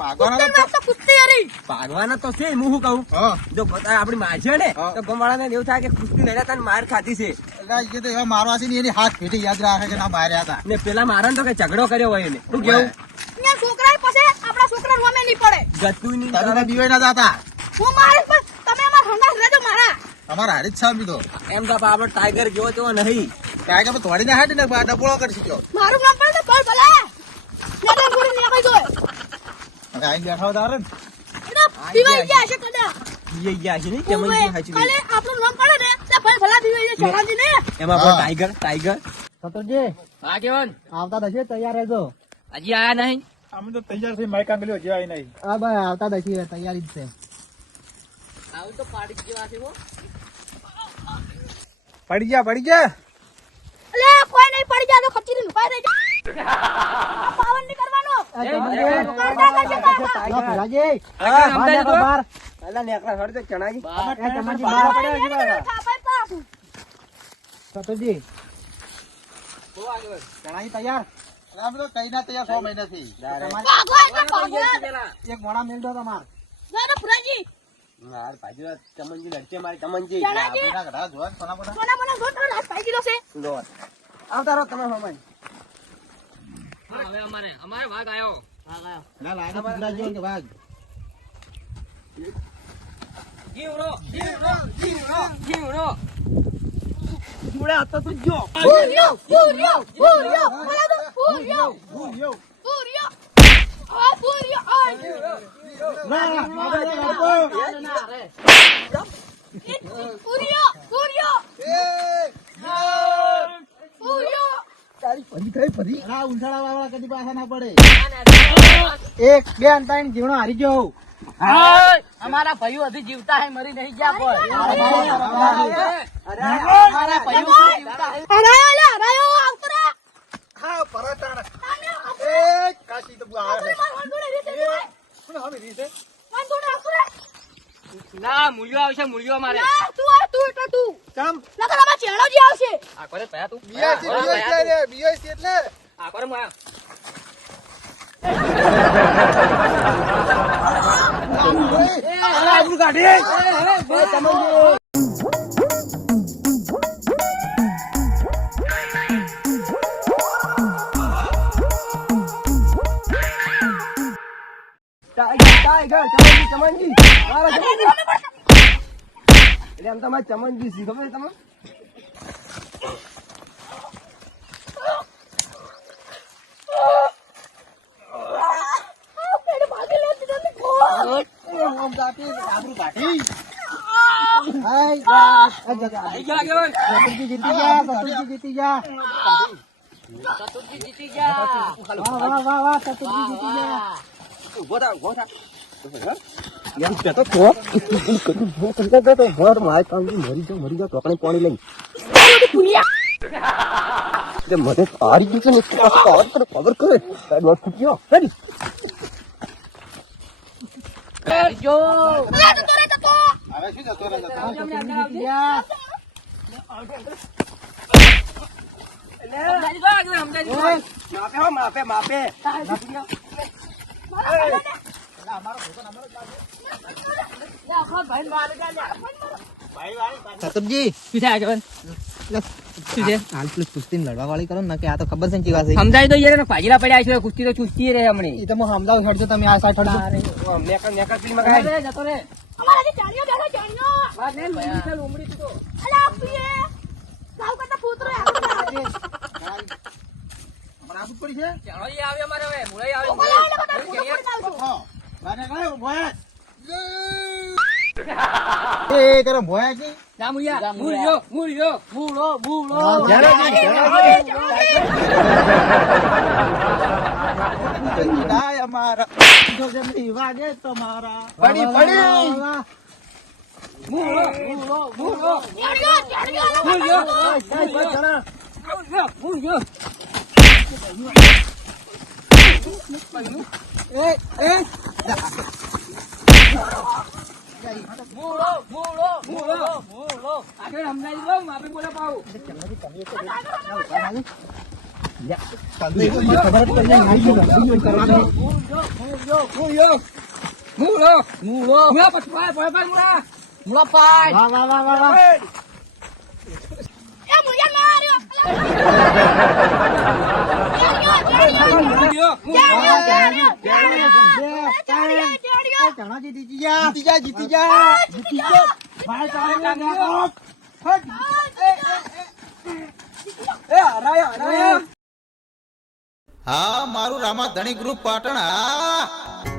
ભાગવાના તો છે. હું શું કહું, જો આપડી માં છે ને તો ગમવાળા ને એવું થાય કે કુસ્તી લડ્યા તને માર ખાધી છે. એટલે એવા મારવા છે ને એની હાથ પેટી યાદ રાખે કે ના માર્યા હતા ને પેલા મારા ને તો કઈ ઝઘડો કર્યો હોય એને. શું કેવું? છોકરા પછી આપડા છોકરા રમે નહીં પડે. ગતું ની બીવાય ના જતા. હું મારીશ પણ તમે અમારા હંગાસ લેજો મારા. અમારા હારી જ છે બીજો. એમ તો આપડે ટાઈગર જેવો તેવો નહીં. ટાઈગર તો થોડી ના હાટ ને ડબોળો કરી શક્યો. મારું નામ પણ તો બોલ ભલે. લેટર પૂરી નીકળી ગયો. આઈ બેઠા હતા રે. પીવાઈ ગયા છે કદા. પીવાઈ ગયા છે ને ચમનજી હાચી. કાલે આપણું નામ પડે ને તે ભાઈ ભલા પીવાઈ ગયા ચમનજી ને. એમાં પણ ટાઈગર સતરજી હા કેવન આવતા દશે તૈયાર રહેજો. હજી આયા નહીં. અમે તો તૈયાર થઈ માઈકા મેલ્યો જે આઈ નહીં. હા ભાઈ આવતા દશે તૈયારી જ છે. આવું તો પાડી જેવા છે. પડી ગયા અલે કોઈ નહીં પડી જાય તો ખચીને ઉભા રહી જા. પાવન નહીં કરવાનો. પેલા નેકળા હળ તો ચણાજી. સતરજી ચણાઈ તૈયાર. અમે તો કઈ ના તૈયાર 6 મહિનાથી. એક મોડા મેલ દો તમાર. પુરાજી ચમનજી લડશે મારી ચમનજી. આવતા રહો તમે મામા. હવે અમારે વાઘ આવ્યો. ના લાગે પુરાજી કે વાઘ. જીવરો. જોડે હતો તો જો. કદી પાછા ના પડે. 1 2 અને 3 જીવણો હારી ગયો. અમારા ભાઈઓ હજી જીવતા હે મરી નહીં ગયા કોઈ. અમારા ભાઈઓ જીવતા હે. હરાયો આવતો રે. હા પરાટા. કાશી તો આવે. કોણ હવે રીસે? ના મૂલ્યો આવશે મૂલ્યો મારે. તું એટલે તું ચમ નકર આમાં ચેણોજી આવશે. આ કરે પયા તું. બીએસસી એટલે આ કરે માયા. આબરૂ કાઢી. ટાઈગર ચમનજી મારા ચમનજી. એટલે આમ તમારે ચમનજી શી ખબર તમે. સતરજી જીતી ગયા. ચતુર્જી જીતી ગયા. વાહ સતરજી જીતી ગયા. ઉભો થા એમ કહેતો તો ઘર મારે કામજી મરી જાવ ટોકણી પાણી લઈ. મને હારી ગયું છે ને ખબર કરે વાત ફૂટ્યો. હવે શું જતો રહે માપે. સતરજી શું થાય કેવન? હાલ પેલું કુસ્તી લડવા વાળી કરો ને કે આ તો ખબર છે ને કેવા છે. સમજાય તો યાર ભાજીલા પડ્યા છે કુસ્તી તો ચુસ્તી રહે હમણે. એ તો હું સમજાવું હેડજો તમે આ સાઈડ હટજો. નેકર પેલી મગાય જતો રે. અમારા જે ચાણીઓ બેઠા ચાણીઓ. વાત ને ઉમડી ચાલ ઉમડી તો. અલા આપીએ. સાવ કરતા પુત્રો આપણે. હમણાં આપવું પડી છે. ચાલો ઈ આવે અમારે હવે મુળાઈ આવે. ઓલા એટલે બધા પુત્રો પડી આવજો. હા બાને ગયો ભોયા. એ કરે ભોયા કી. જામુયા મૂળ્યો મૂળો. ડાય અમારા જોજની વાગે તમારા. પડી એ મુયા માર્યો ચણાજી જીતી જા જીતી જા હા મારું રામા ધણી ગ્રુપ પાટણ હા